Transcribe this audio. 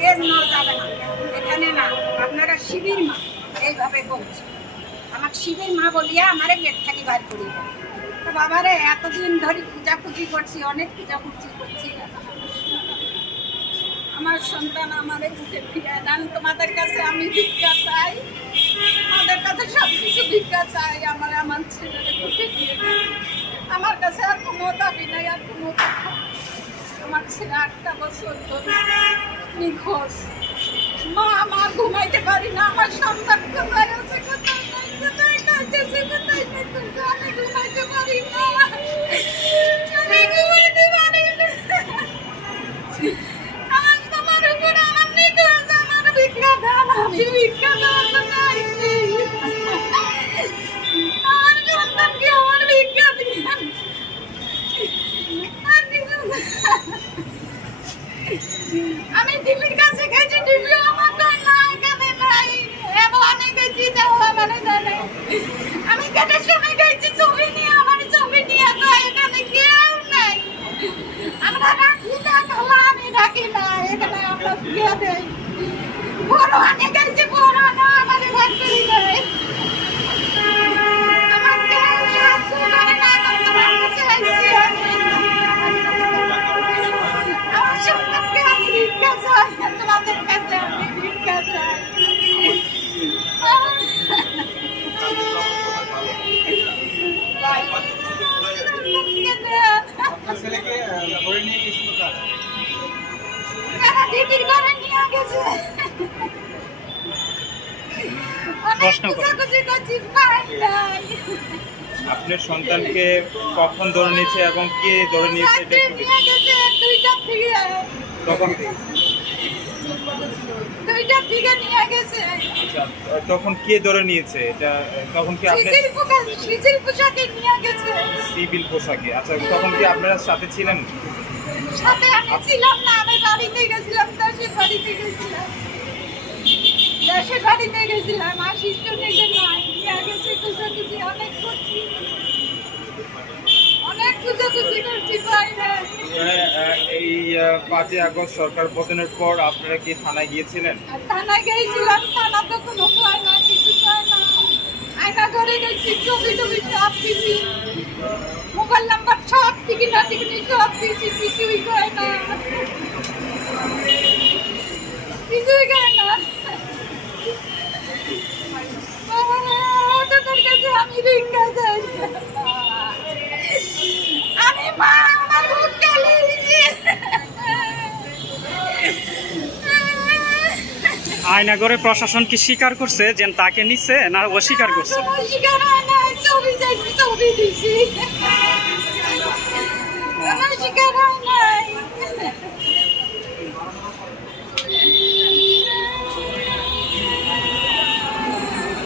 Case নেওয়া যাবে না, এখানে না, আপনারা শিবির মা এইভাবে বলছে। আমার শিবির মা বলিয়া আমারে গেট থেকে বাইর করিয়ে দেয়। তো বাবারে এতদিন ধরে পূজাপুজি করছি, অনেক পূজাপুজি করছি, আমার সন্তান আমারে বুকে ফিরিয়ে দেন। তোমাদের কাছে আমি ভিক্ষা চাই, আমাদের কাছে সব কিছু ভিক্ষা চাই। আমার ছেলেরে বুকে দিয়ে দেন। আমার কাছে আর কোনো দাবি নাই, আর কোনো কথা। আমার ছেলে 8টা বছর ধরে নিখোঁজ। মা আমার ঘুমাইতে পারি না, আমার সন্তান কোথায় আছে, কোথায় নাই, কোথায় কাঁদতেছে, কোথায় নাই, আমি ঘুমাইতে পারি না, আমি ঘুমাইতে পারি না। আমার তোমার উপরে আমার নিখোঁজ, আমার ভিক্ষা দান, আমি ভিক্ষা দান চাইছি। আমার সন্তানকে আমার ভিক্ষা দিন, আর কিছু না। আমি টিভির কাছে গেছি, টিভি আমার না, এখানে নাই, এবং আমি গেছি যাওয়া মানে জানে। আমি কেটার সময় গেছি ছবি নিয়ে, আমার ছবি নিয়ে, তো এখানে কেউ নাই। আমরা রাখি না, খালা আমি রাখি না, এখানে আমরা বিয়ে দেই। বড় আনে গেছি, বড় না আমারে ভাগ করি দেয়। আমার কেউ সাহায্য করে না, তোমার কাছে আইছি আমি। আমার সন্তানকে আমি ভিক্ষা চাই, তোমাদের কাছে আমি ভিক্ষা চাই। দিদির ঘরে নিয়ে গেছে, আপনার সন্তানকে কখন ধরে নিয়েছে এবং কে ধরে নিয়েছে? তখন কে ধরে নিয়েছে এটা? তখন কি আপনি সিভিল পোশাকে? আচ্ছা, তখন কি আপনারা সাথে ছিলেন? সাথে আমি ছিলাম না, আমি বাড়িতে গেছিলাম, দেশের বাড়িতে গেছিলাম, দেশের বাড়িতে গেছিলাম। আর শিশু নিয়ে নাই, নিয়ে গেছে খুঁজাখুঁজি অনেক করছি, অনেক খুঁজাখুঁজি করছি বাইরে। এই 5ই আগস্ট সরকার পতনের পর আপনারা কি থানায় গিয়েছিলেন? থানায় গিয়েছিলাম, থানা তো কোনো হয় না, কিছু হয় না। আয়না ঘরে গেছি, ছবি টবি সব দিছি, মোবাইল নাম্বার সব টিকিনা টিকিনি সব দিছি, কিছুই হয় না, কিছুই হয় না। ওদের কাছে আমি ভিক্ষা চাই, আমি মা আমার বুক কালি। আয়নাগরে প্রশাসন কি স্বীকার করছে যে তাকে নিচ্ছে, না অস্বীকার করছে? অস্বীকার হয় না, ছবি চাইছি, ছবি দিছি, অস্বীকার